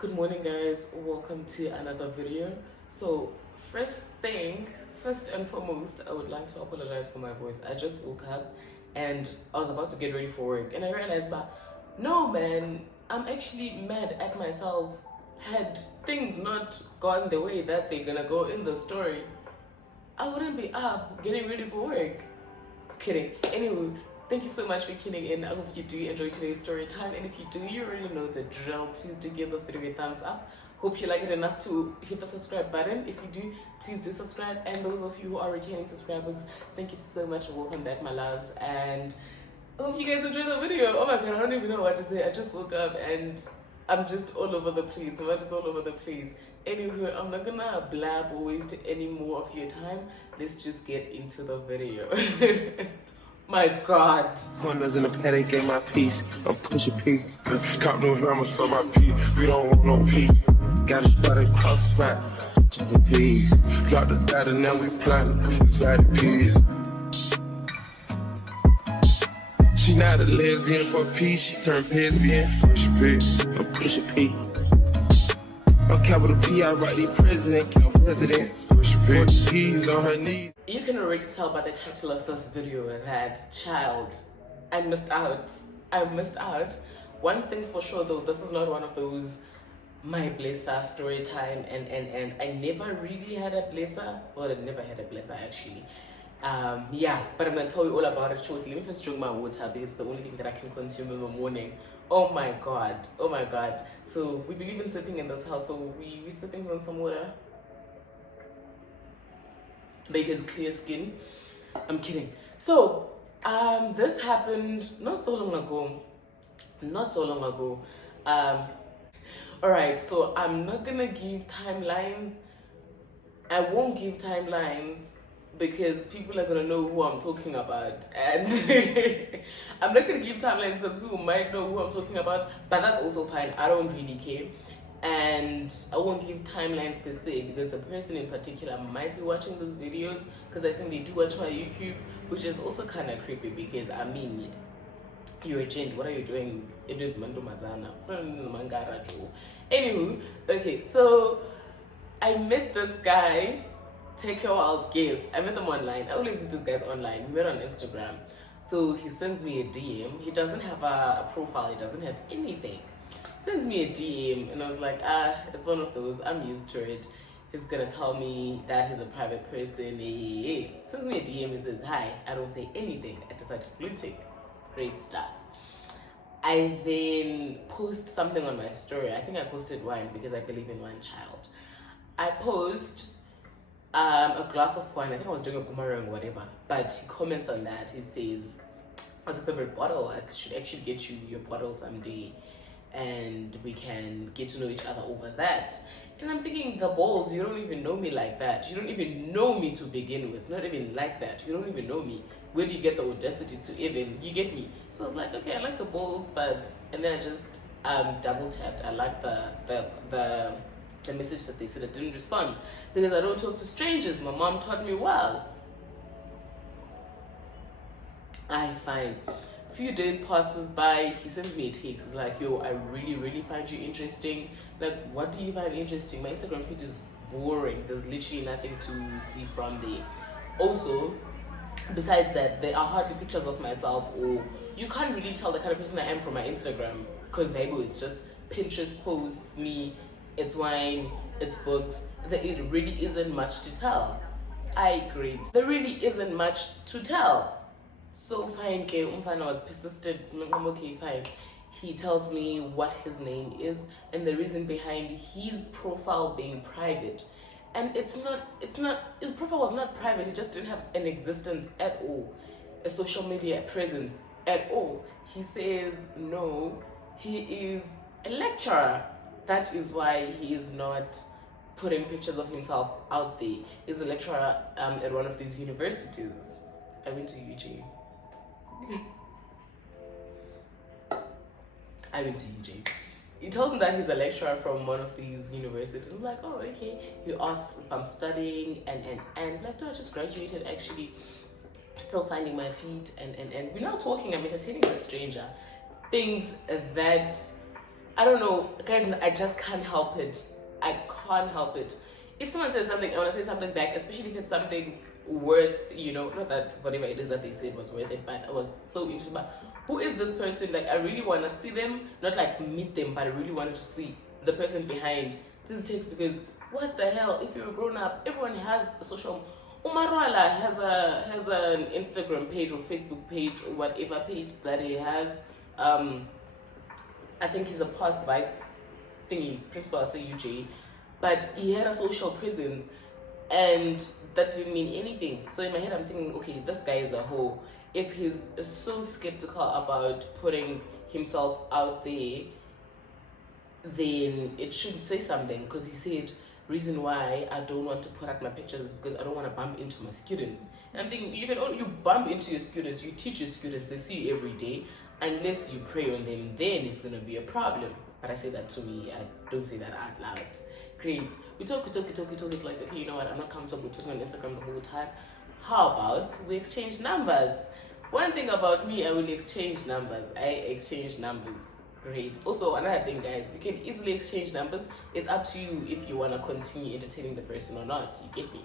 Good morning, guys. Welcome to another video. So first and foremost, I would like to apologize for my voice. I just woke up and I was about to get ready for work and I realized that no, man, I'm actually mad at myself. Had things not gone the way that they're gonna go in the story, I wouldn't be up getting ready for work. Kidding. Anyway, thank you so much for tuning in. I hope you do enjoy today's story time, and if you do, you already know the drill. Please do give this video a thumbs up. Hope you like it enough to hit the subscribe button. If you do, please do subscribe, and those of you who are returning subscribers, thank you so much. Welcome back, my loves, and I hope you guys enjoyed the video. Oh my god, I don't even know what to say. I just woke up and I'm just all over the place. My mind is all over the place. Anyway, I'm not gonna blab or waste any more of your time. Let's just get into the video. My god. Corners in the paddock, get my piece. I'm pushing P. Cop new hammers for my P. We don't want no peace. Got a spot across the spot. Just the peas. Drop the data, now we plotting. Inside the peas. She not a lesbian for peace. She turned lesbian. Pushing P. I'm pushing P. On capital P, I write the president, count presidents. Pushing P. P's on her knees. You can already tell by the title of this video that, child, I missed out. I missed out. One thing's for sure though, this is not one of those my blesser story time, and I never really had a blesser. Well, I never had a blesser actually. Yeah, but I'm gonna tell you all about it shortly. Let me first drink my water because it's the only thing that I can consume in the morning. Oh my god, oh my god. So we believe in sipping in this house, so we sipping on some water because clear skin. I'm kidding. So this happened not so long ago. All right, so I'm not gonna give timelines. I won't give timelines because people are gonna know who I'm talking about, and I'm not gonna give timelines because people might know who I'm talking about, but that's also fine. I don't really care. And I won't give timelines per se because the person in particular might be watching these videos because I think they do watch my YouTube, which is also kind of creepy because I mean, you're a gent, what are you doing? It is Mando Mazana. Anywho, okay, so I met this guy. Take your wild guess. I met them online. I always meet these guys online. We met on Instagram. So he sends me a DM. He doesn't have a profile. He doesn't have anything. Sends me a DM and I was like, it's one of those. I'm used to it. He's gonna tell me that he's a private person. Hey. Sends me a DM and says, hi. I don't say anything. I decide to blue tick. Great stuff. I then post something on my story. I think I posted wine because I believe in one child. I post a glass of wine. I think I was doing a boomerang or whatever. But he comments on that. He says, what's your favorite bottle? I should actually get you your bottle someday and we can get to know each other over that. And I'm thinking, the balls, you don't even know me like that. You don't even know me to begin with. Not even like that. You don't even know me. Where do you get the audacity to even, you get me? So I was like, okay, I like the balls, but, and then I just double tapped. I like the message that they said. I didn't respond because I don't talk to strangers. My mom taught me well. Fine. A few days passes by, he sends me a text. He's like, yo, I really find you interesting. Like, what do you find interesting? My Instagram feed is boring. There's literally nothing to see from there. Also, besides that, there are hardly pictures of myself, or you can't really tell the kind of person I am from my Instagram because maybe it's just Pinterest posts, me, it's wine, it's books. It really isn't much to tell. I agree. There really isn't much to tell. So fine, okay, Umfana was persistent. Okay, fine. He tells me what his name is and the reason behind his profile being private. And it's not, his profile was not private. He just didn't have an existence at all, a social media presence at all. He says, no, he is a lecturer. That is why he is not putting pictures of himself out there. He's a lecturer at one of these universities. I went to UJ. He told me that he's a lecturer from one of these universities. I'm like, oh, okay. He asks if I'm studying and like, no, I just graduated actually. Still finding my feet and we're now talking. I'm entertaining a stranger. Things that I don't know, guys, I just can't help it. I can't help it. If someone says something, I want to say something back, especially if it's something worth, not that whatever it is that they said was worth it, but I was so interested. But who is this person? Like, I really want to see them, not like meet them, but I really wanted to see the person behind these texts, because what the hell? If you're a grown up, everyone has a social. Umarwala has an Instagram page or Facebook page or whatever page that he has. I think he's a past vice thingy, principal at UJ, but he had a social presence, and that didn't mean anything. So in my head, I'm thinking, okay, this guy is a hoe. If he's so skeptical about putting himself out there, then it should say something, because he said, reason why I don't want to put out my pictures is because I don't want to bump into my students. And I'm thinking, you bump into your students, you teach your students, they see you every day. Unless you pray on them, then it's going to be a problem. But I say that to me, I don't say that out loud. Great. We talk. It's like, okay, you know what, I'm not comfortable talking on Instagram the whole time. How about we exchange numbers? One thing about me, I will exchange numbers. I exchange numbers. Great. Also, another thing, guys, you can easily exchange numbers. It's up to you if you want to continue entertaining the person or not. You get me?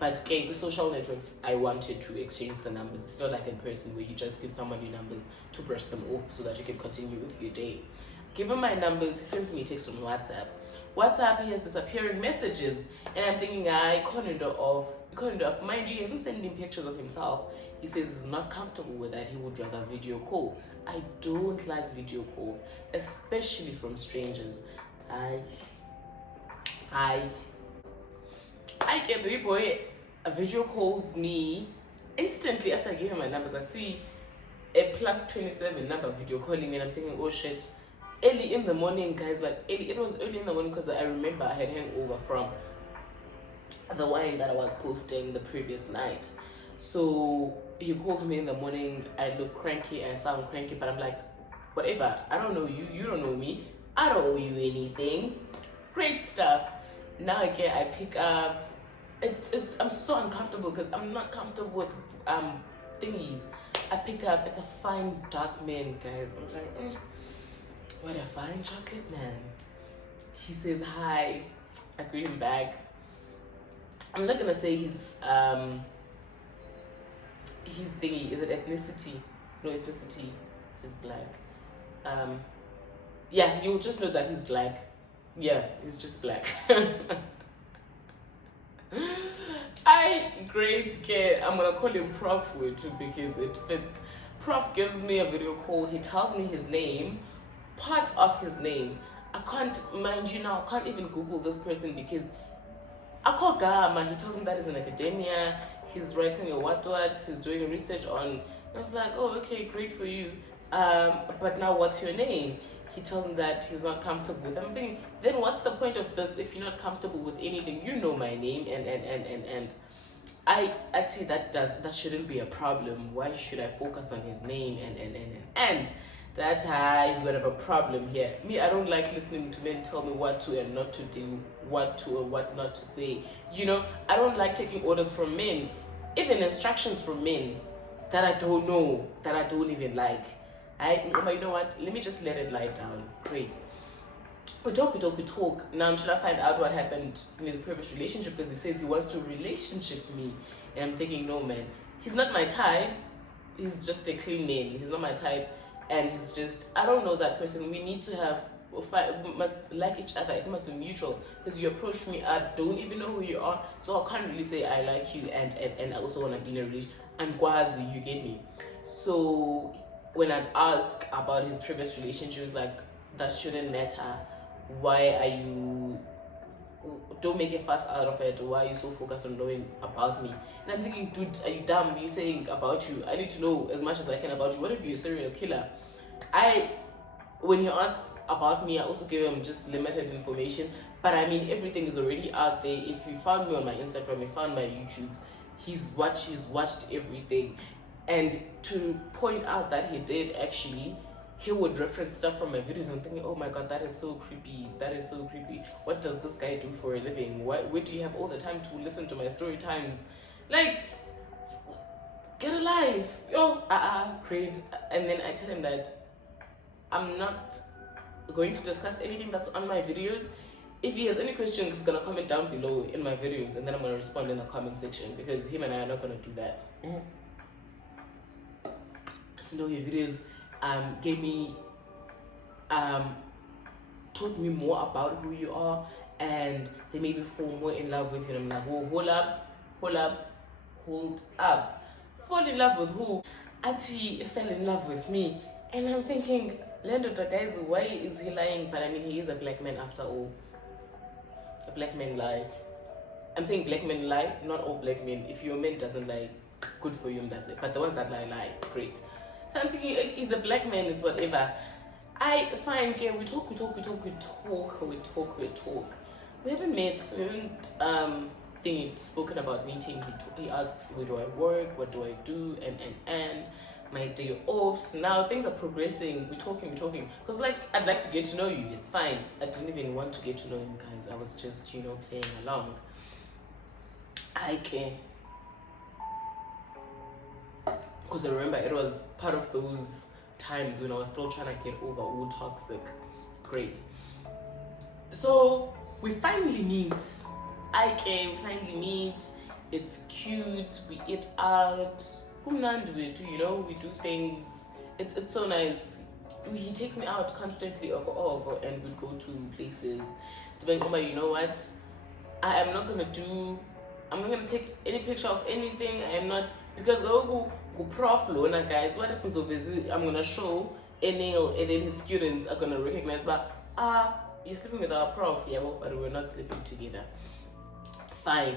But okay, the social networks, I wanted to exchange the numbers. It's not like in person where you just give someone your numbers to brush them off so that you can continue with your day. Give him my numbers, he sends me a text on WhatsApp. WhatsApp, he has disappearing messages, and I'm thinking, I cornered off. Mind you, he hasn't sent me pictures of himself. He says he's not comfortable with that. He would rather video call. I don't like video calls, especially from strangers. I get the boy. A video calls me instantly after I give him my numbers. I see a +27 number video calling me, and I'm thinking, oh shit. Early in the morning, guys, it was early in the morning, because I remember I had hangover from the wine that I was posting the previous night. So he called me in the morning. I look cranky, I sound cranky, but I'm like, whatever, I don't know you, you don't know me, I don't owe you anything. Great stuff. Now again, I pick up. I'm so uncomfortable because I'm not comfortable with thingies. I pick up, it's a fine dark man, guys. I'm like, what a fine chocolate man. He says hi. I greet him back. I'm not gonna say his thingy. Is it ethnicity? No, ethnicity is black. Yeah, you'll just know that he's black. Yeah, he's just black. Great kid. I'm gonna call him Prof with too because it fits. Prof gives me a video call. He tells me his name, part of his name. I can't, mind you now, I can't even Google this person because I call Gama. He tells me that he's in academia. He's writing a what, he's doing research on. I was like, oh, okay, great for you. But now what's your name? He tells me that he's not comfortable with. I'm thinking, then what's the point of this if you're not comfortable with anything? You know my name, and I'd say that shouldn't be a problem. Why should I focus on his name and that's how you have a problem here. Me, I don't like listening to men tell me what to and not to do, what to and what not to say. You know, I don't like taking orders from men, even instructions from men that I don't know, that I don't even like. But you know what? Let me just let it lie down. Great. We talk. Now I'm trying to find out what happened in his previous relationship because he says he wants to relationship me. And I'm thinking, no man, he's not my type. He's just a clean man. He's not my type. And he's just, I don't know that person. We need to have, we must like each other. It must be mutual. Because you approach me, I don't even know who you are. So I can't really say I like you and I also want to be in a relationship. And quasi, you get me. So when I asked about his previous relationship, he was like, that shouldn't matter. Why are you, don't make a fuss out of it. Why are you so focused on knowing about me? And I'm thinking, dude, are you dumb? You're saying about you. I need to know as much as I can about you. What if you're a serial killer? When he asks about me, I also give him just limited information. But I mean, everything is already out there. If you found me on my Instagram, you found my YouTubes, he's watched everything. And to point out that he did actually, he would reference stuff from my videos and thinking, oh my god, that is so creepy. That is so creepy. What does this guy do for a living? Where do you have all the time to listen to my story times? Like, get a life. Great. And then I tell him that I'm not going to discuss anything that's on my videos. If he has any questions, he's gonna comment down below in my videos, and then I'm gonna respond in the comment section, because him and I are not gonna do that. To know your videos gave me taught me more about who you are, and they made me fall more in love with you. And I'm like, whoa, hold up. Fall in love with who? Ati fell in love with me. And I'm thinking, Lendo guys, why is he lying? But I mean, he is a black man after all. A black man lie. I'm saying black men lie, not all black men. If your man doesn't lie, good for you, and that's it. But the ones that lie, great. So I'm thinking, if the black man is whatever, I find, yeah, we talk. We haven't met, spoken about meeting. He asks, where do I work, what do I do, and my day offs. Now things are progressing. We're talking. Because like, I'd like to get to know you. It's fine. I didn't even want to get to know him, guys. I was just, playing along. I care. Because I remember it was part of those times when I was still trying to get over all toxic. Great. So we finally meet. We finally meet. It's cute. We eat out. We do things. It's so nice. He takes me out constantly and we go to places. You know what? I'm not gonna take any picture of anything. I am not, because go prof Lona, guys. What happens over is I'm gonna show Enel, and then his students are gonna recognize, but you're sleeping with our prof, yeah, but we're not sleeping together. Fine.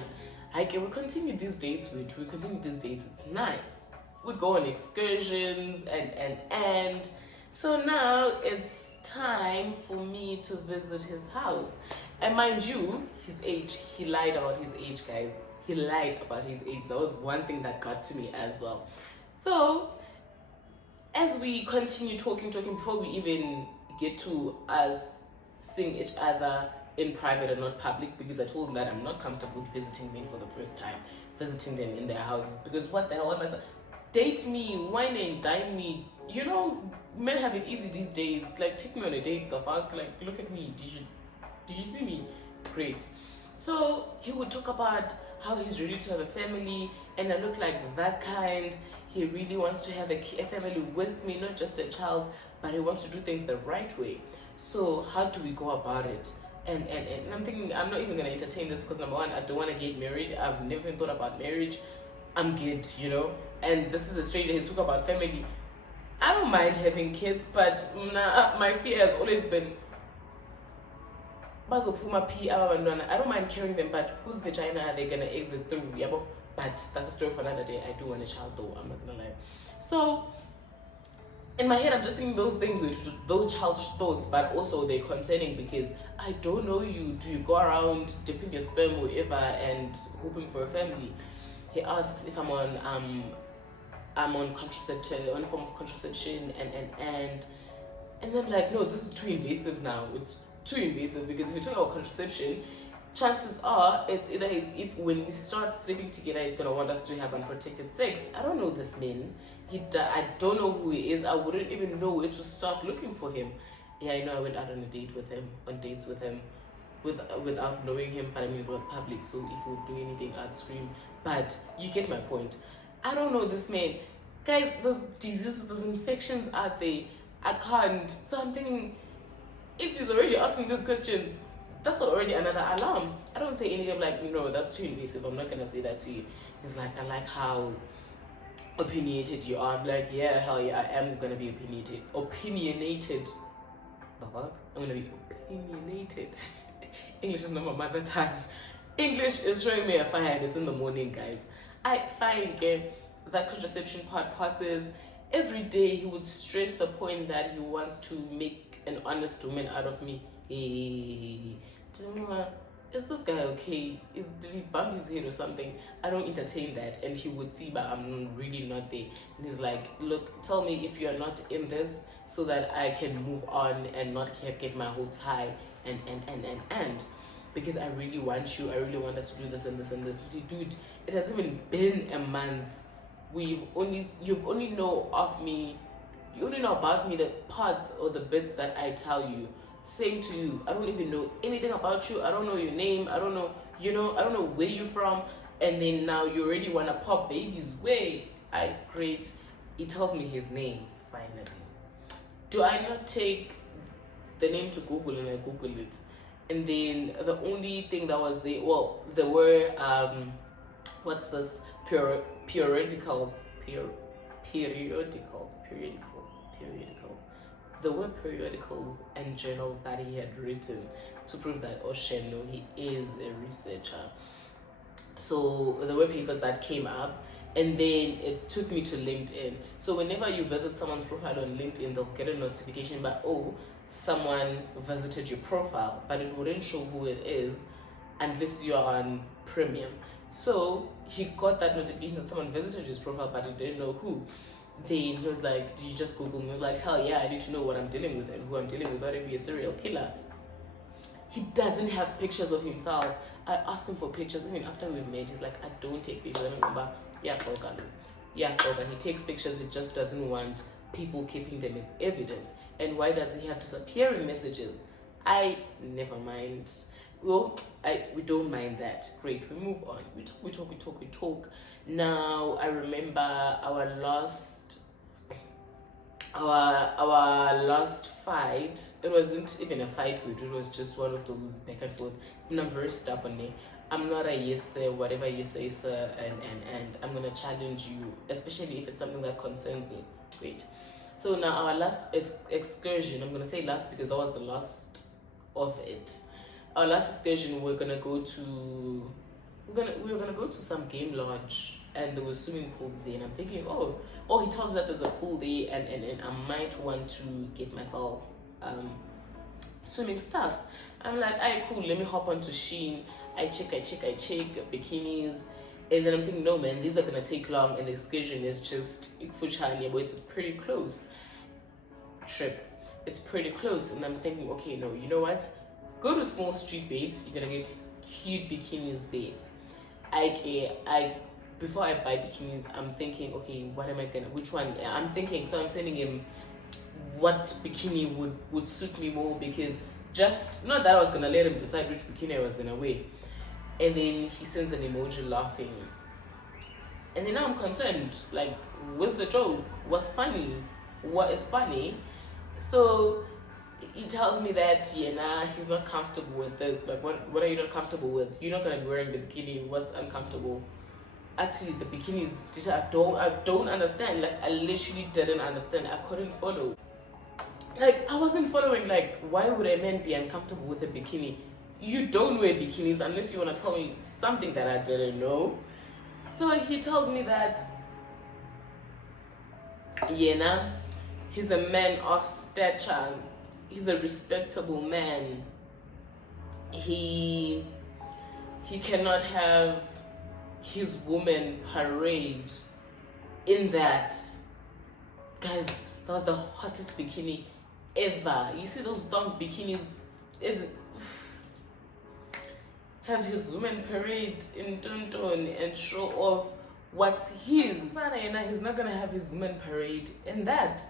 We continue these dates. It's nice. We go on excursions and so now it's time for me to visit his house. And mind you, his age, he lied about his age, guys. He lied about his age. That was one thing that got to me as well. So as we continue talking before we even get to us seeing each other in private and not public, because I told them that I'm not comfortable with visiting men for the first time, visiting them in their houses, because what the hell am I saying? Date me, wine and dine me. Men have it easy these days. Like, take me on a date, the fuck? Like, look at me. Did you see me? Great. So he would talk about how he's ready to have a family, and I look like that kind. He really wants to have a family with me, not just a child, but he wants to do things the right way. So how do we go about it? And I'm thinking, I'm not even going to entertain this, because number one, I don't want to get married. I've never even thought about marriage. I'm good, and this is a stranger. He's talking about family. I don't mind having kids, but my fear has always been, I don't mind carrying them, but whose vagina are they going to exit through? Yeah, but that's a story for another day. I do want a child though, I'm not going to lie. So in my head, I'm just thinking those things, those childish thoughts, but also they're concerning, because I don't know you. Do you go around dipping your sperm wherever and hoping for a family? He asks if I'm on contraceptive, on a form of contraception, and then I'm like, no, this is too invasive now. It's too invasive, because if you talk about contraception, chances are it's either when we start sleeping together, he's gonna want us to have unprotected sex. I don't know this man. I don't know who he is. I wouldn't even know where to start looking for him. Yeah, I know I went out on dates with him, without knowing him, but I mean, it was public, so if we would do anything, I'd scream. But you get my point. I don't know this man. Guys, there's diseases, there's infections out there. I can't. So I'm thinking, if he's already asking these questions, that's already another alarm. I don't say anything like, no, that's too invasive. I'm not going to say that to you. He's like, I like how opinionated you are. I'm like, yeah, hell yeah, I am going to be opinionated. The fuck? I'm going to be opinionated. English is not my mother tongue. English is showing me a fire, and it's in the morning, guys. I find that contraception part passes. Every day he would stress the point that he wants to make an honest woman out of me. Hey, is this guy okay? Did he bump his head or something? I don't entertain that. And he would see, but I'm really not there. And he's like, look, tell me if you're not in this, so that I can move on and not get my hopes high, and because I really want you. I really want us to do this and this and this. Dude, it hasn't even been a month. You've only know of me. You only know about me the parts or the bits that I tell you. saying to you, I don't even know anything about you, I don't know your name, I don't know, I don't know where you're from, and then now you already want to pop babies. Wait, great. He tells me his name, finally. Do I not take the name to Google, and I Google it? And then the only thing that was there, well, there were, what's this, periodicals. There were periodicals and journals that he had written to prove that, oh shit, no, he is a researcher. So there were papers that came up, and then it took me to LinkedIn. So whenever you visit someone's profile on LinkedIn, they'll get a notification about, oh, someone visited your profile, but it wouldn't show who it is unless you're on premium. So he got that notification that someone visited his profile, but he didn't know who. Then he was like, did you just Google me? I was like, hell yeah, I need to know what I'm dealing with and who I'm dealing with. What if you're a serial killer? He doesn't have pictures of himself. I asked him for pictures even after we met. He's like, I don't take pictures. I remember, yeah, he takes pictures. He just doesn't want people keeping them as evidence. And why does he have disappearing messages? I never mind. Well, we don't mind that. Great, we move on. We talk. Now I remember our last fight. It wasn't even a fight. It was just one of those back and forth. And I'm very stubborn. I'm not a yes sir, whatever you say sir, and I'm gonna challenge you, especially if it's something that concerns me. Great. So now our last excursion, I'm gonna say last because that was the last of it. Our last excursion, we were gonna go to some game lodge, and there was swimming pool there, and I'm thinking, oh, he tells me that there's a pool there, and I might want to get myself swimming stuff. I'm like, alright, cool, let me hop onto Shein. I check bikinis, and then I'm thinking, no man, these are gonna take long, and the excursion is just Ikfuchani, but it's a pretty close trip. It's pretty close, and I'm thinking, okay, no, you know what? Go to Small Street Babes. You're gonna get cute bikinis there. Before I buy bikinis, I'm thinking, okay, which one? I'm thinking, so I'm sending him what bikini would suit me more, because just not that I was gonna let him decide which bikini I was gonna wear. And then he sends an emoji laughing. And then now I'm concerned, like, where's the joke? What's funny? What is funny? So he tells me that, he's not comfortable with this. Like, what are you not comfortable with? You're not gonna be wearing the bikini. What's uncomfortable? Actually, the bikinis, I don't understand. Like, I literally didn't understand. I couldn't follow. Like, I wasn't following. Like, why would a man be uncomfortable with a bikini? You don't wear bikinis unless you want to tell me something that I didn't know. So he tells me that, he's a man of stature. He's a respectable man. He cannot have his woman parade in that. Guys, that was the hottest bikini ever. You see those long bikinis, have his woman parade in Tonton and show off what's his. He's not gonna have his woman parade in that.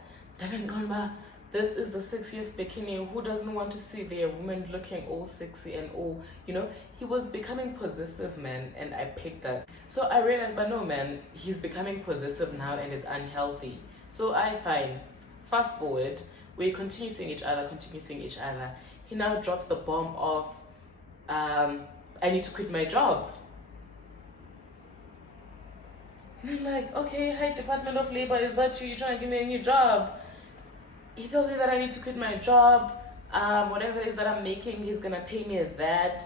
This is the sexiest bikini. Who doesn't want to see their woman looking all sexy and all, he was becoming possessive, man, and I picked that. So I realized, but no, man, he's becoming possessive now, and it's unhealthy. So fine. Fast forward, we continue seeing each other. He now drops the bomb of, I need to quit my job. And I'm like, okay, hi, Department of Labor, is that you? You're trying to give me a new job? He tells me that I need to quit my job. Whatever it is that I'm making, he's gonna pay me that.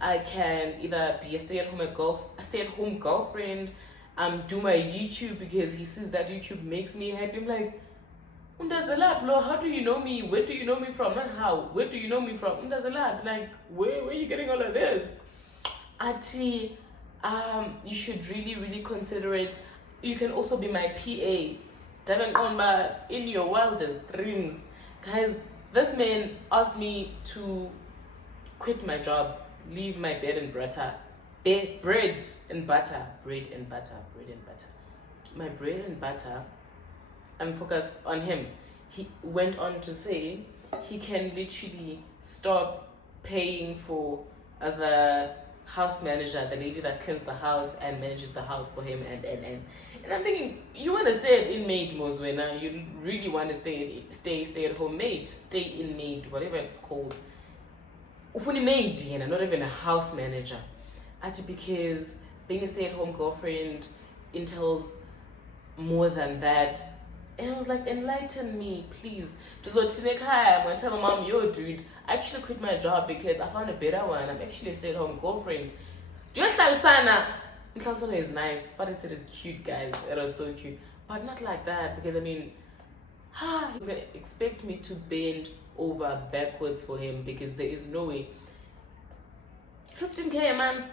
I can either be a stay-at-home girlfriend, do my YouTube, because he says that YouTube makes me happy. I'm like, how do you know me? Where do you know me from? Not how. Where do you know me from? Like, where are you getting all of this? Ati, you should really, really consider it. You can also be my PA. In your wildest dreams. Guys, this man asked me to quit my job, leave my bread and butter. My bread and butter, and focus on him. He went on to say he can literally stop paying for the house manager, the lady that cleans the house and manages the house for him, and I'm thinking, you want to stay in maid Moswena, you really want to stay at home maid, stay in maid, whatever it's called. Ufuni maid, not even a house manager. Because being a stay-at-home girlfriend entails more than that. And I was like, enlighten me, please. Just what I'm gonna tell my mom, yo, dude, I actually quit my job because I found a better one. I'm actually a stay-at-home girlfriend. Do you Mkhalisana? Mkhalisana is nice, but it is cute, guys. It was so cute. But not like that, because I mean, he's gonna expect me to bend over backwards for him, because there is no way. 15K a month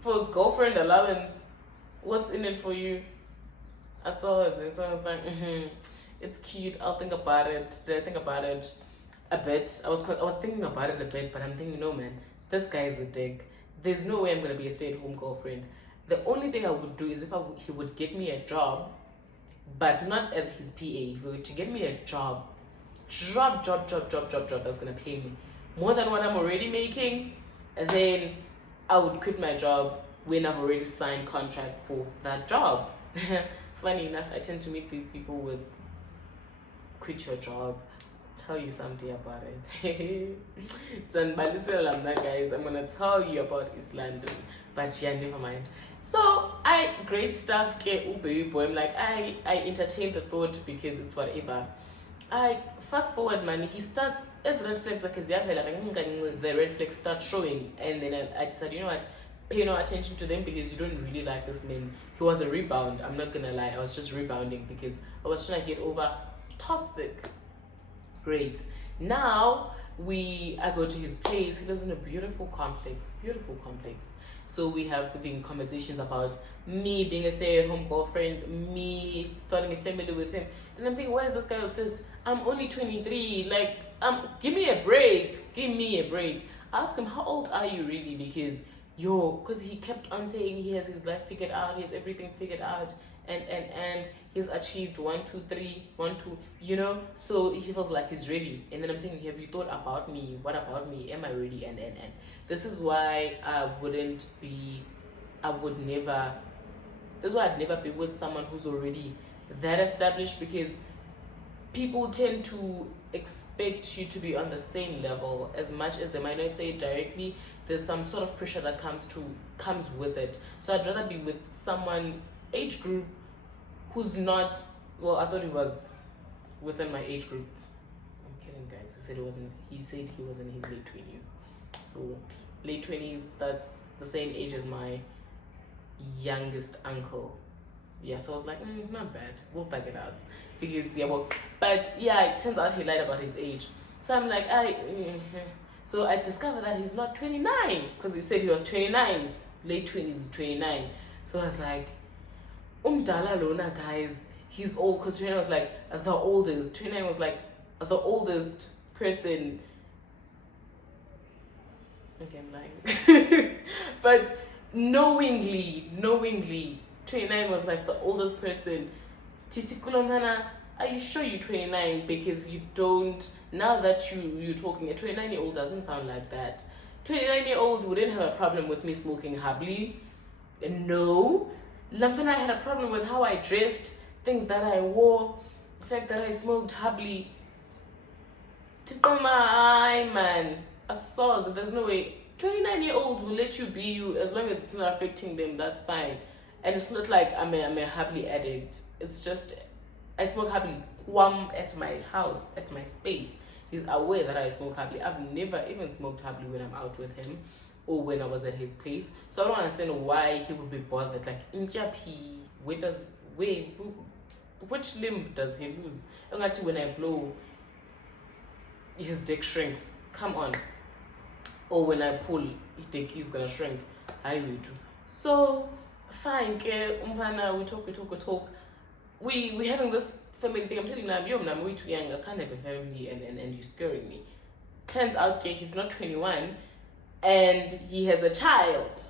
for girlfriend allowance. What's in it for you? I saw it, so I was like, it's cute. I'll think about it. Did I think about it a bit? I was thinking about it a bit, but I'm thinking, no man, this guy is a dick. There's no way I'm gonna be a stay-at-home girlfriend. The only thing I would do is if he would get me a job, but not as his PA. If he were to get me a job that's gonna pay me more than what I'm already making, and then I would quit my job when I've already signed contracts for that job. Funny enough, I tend to meet these people with quit your job, tell you someday about it. So, guys, I'm gonna tell you about East London, but yeah, never mind. So great stuff, baby boy. I'm like, I entertained the thought because it's whatever. I fast forward, man, he starts as red flags, like the red flags start showing, and then I decided, you know what, pay no attention to them because you don't really like this man. He was a rebound, I'm not gonna lie. I was just rebounding because I was trying to get over toxic. Great. Now I go to his place. He lives in a beautiful complex. So we have been conversations about me being a stay-at-home girlfriend, me starting a family with him, and I'm thinking, why is this guy obsessed? I'm only 23. Like, give me a break. Ask him, how old are you really? Because he kept on saying he has his life figured out, he has everything figured out, and he's achieved 1, 2, 3, 1, 2, so he feels like he's ready. And then I'm thinking, have you thought about me? What about me? Am I ready? And this is why I'd never be with someone who's already that established, because people tend to expect you to be on the same level. As much as they might not say it directly, there's some sort of pressure that comes with it. So I'd rather be with someone age group who's not, well, I thought he was within my age group. I'm kidding, guys. He said he was in his late 20s. So late 20s, that's the same age as my youngest uncle. Yeah, so I was like, not bad, we'll back it out, because but yeah, it turns out he lied about his age. So I'm like, so I discovered that he's not 29, because he said he was 29, late 20s is 29. So I was like, Umdala Lona, guys, he's old, because 29 was like the oldest. 29 was like the oldest person. Okay, I'm lying. But knowingly, 29 was like the oldest person. Titi Kulomana, are you sure you're 29? Because you don't, now that you're talking, a 29-year-old doesn't sound like that. 29-year-old wouldn't have a problem with me smoking habli. No. Lampana had a problem with how I dressed, things that I wore, the fact that I smoked habli. Titomai, man. I saw, so there's no way. 29-year-old will let you be you as long as it's not affecting them, that's fine. And it's not like I'm a habli addict. It's just, I smoke habli at my house, at my space. He's aware that I smoke habli. I've never even smoked habli when I'm out with him or when I was at his place. So I don't understand why he would be bothered. Like, Injapi, which limb does he lose? Ungati, when I blow, his dick shrinks. Come on. Or when I pull, his dick is gonna shrink. I will do. So fine, we talk. We having this family thing. I'm telling you, I'm way too young. I can't have a family, and you're scaring me. Turns out, he's not 21, and he has a child.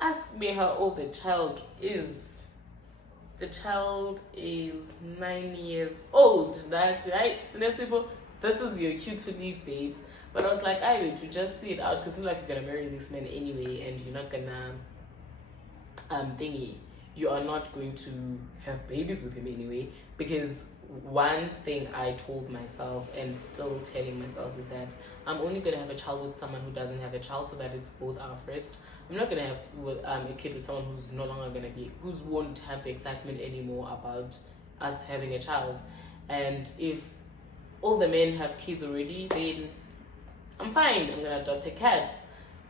Ask me how old the child is. The child is 9 years old. That's right. this is your cue to leave, babes. But I was like, I to just see it out because it's not like you're gonna marry this man anyway, and you're not gonna thingy. You are not going to have babies with him anyway. Because one thing I told myself and still telling myself is that I'm only gonna have a child with someone who doesn't have a child, so that it's both our first. I'm not gonna have a kid with someone who's no longer gonna be, who's won't have the excitement anymore about us having a child. And if all the men have kids already, then I'm fine. I'm gonna adopt a cat.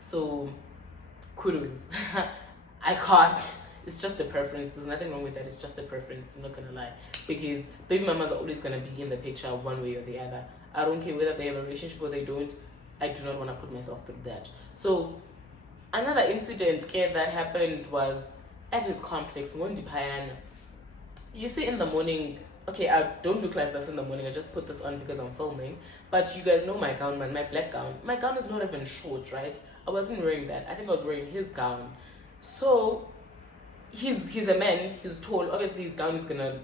So kudos. I can't. It's just a preference. There's nothing wrong with that. It's just a preference. I'm not gonna lie, because baby mamas are always gonna be in the picture one way or the other. I don't care whether they have a relationship or they don't. I do not want to put myself through that. So another incident that happened was at his complex, Ngondi Payana. You see, in the morning, okay, I don't look like this in the morning. I just put this on because I'm filming. But you guys know my gown, man, my black gown. My gown is not even short, right? I wasn't wearing that. I think I was wearing his gown. So he's a man, he's tall. Obviously his gown is gonna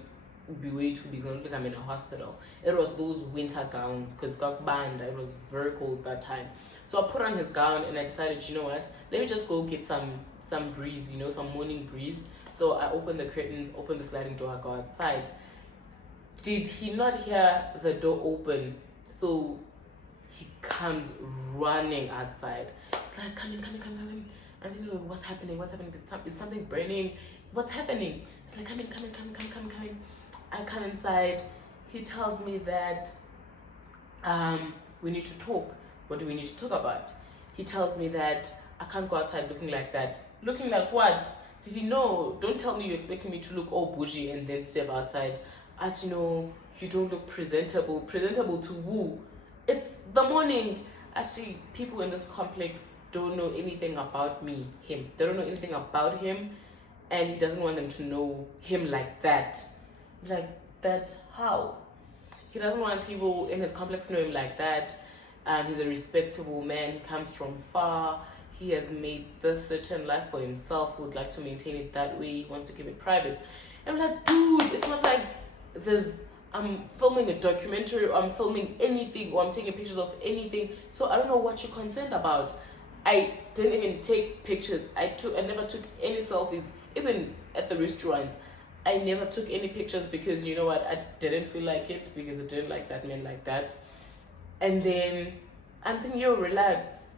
be way too big. It's gonna look like I'm in a hospital. It was those winter gowns because got banned. It was very cold that time. So I put on his gown and I decided, you know what? Let me just go get some breeze, some morning breeze. So I opened the curtains, opened the sliding door, I go outside. Did he not hear the door open? So he comes running outside. It's like, come in. I don't know what's happening. Is something burning? What's happening? It's like, come in. I come inside. He tells me that we need to talk. What do we need to talk about? He tells me that I can't go outside looking like that. Looking like what? Did you know? Don't tell me you're expecting me to look all bougie and then step outside. You don't look presentable. Presentable to who? It's the morning. Actually, people in this complex don't know anything about him. They don't know anything about him, and he doesn't want them to know him like that. Like that, how? He doesn't want people in his complex to know him like that. He's a respectable man. He comes from far. He has made this certain life for himself. He would like to maintain it that way. He wants to keep it private. I'm like, dude, it's not like I'm filming a documentary, or I'm filming anything, or I'm taking pictures of anything. So I don't know what you're concerned about. I didn't even take pictures. I never took any selfies, even at the restaurants. I never took any pictures because you know what? I didn't feel like it, because I didn't like that man like that. And then I'm thinking, yo, relax.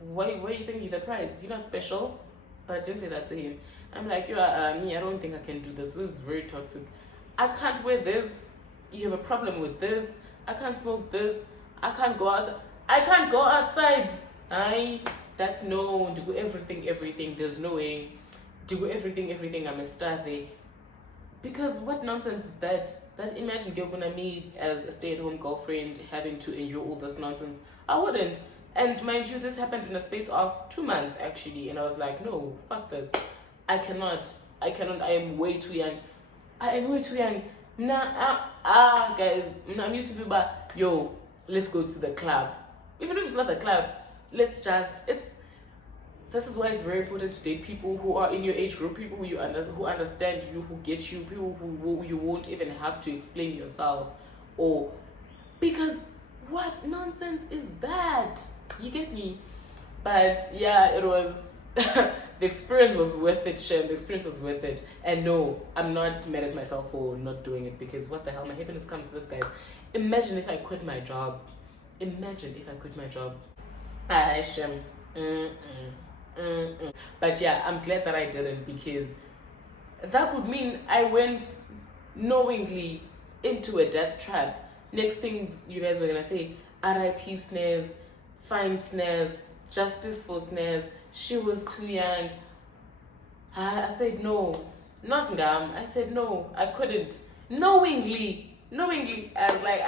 Why are you thinking you're the prize? You're not special. But I didn't say that to him. I'm like, yo, me, I don't think I can do this. This is very toxic. I can't wear this. You have a problem with this. I can't smoke this. I can't go out. I can't go outside. That's no. Do everything. There's no way. Do everything. I'm a star there. Because what nonsense is that? That imagine you're gonna me as a stay-at-home girlfriend having to endure all this nonsense. I wouldn't. And mind you, this happened in a space of 2 months actually. And I was like, no, fuck this. I cannot. I am way too young. Guys, I'm used to be about, yo, let's go to the club. Even if it's not the club, this is why it's very important to date people who are in your age group, people who understand you, who get you, people who you won't even have to explain yourself. Or because what nonsense is that? You get me? But yeah, it was the experience was worth it, Shem. The experience was worth it. And no, I'm not mad at myself for not doing it, because what the hell, my happiness comes first, guys. Imagine if I quit my job. Shem. But yeah, I'm glad that I didn't, because that would mean I went knowingly into a death trap. Next things you guys were gonna say, RIP Snares, find Snares, justice for Snares, she was too young. I said no, not Ngam. I said no, I couldn't. Knowingly, I was like,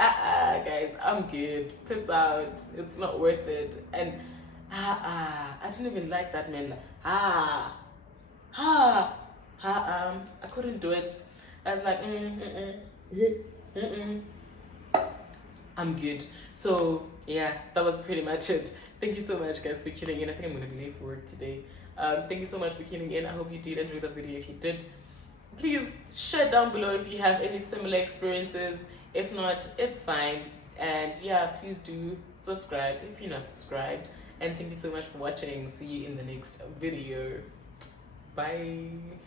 guys, I'm good. Peace out. It's not worth it. And I didn't even like that man. I couldn't do it. I was like, I'm good. So yeah, that was pretty much it. Thank you so much, guys, for tuning in. I think I'm gonna be late for work today. Thank you so much for tuning in. I hope you did enjoy the video. If you did, please share down below if you have any similar experiences. If not, it's fine. And yeah, please do subscribe if you're not subscribed. And thank you so much for watching. See you in the next video. Bye.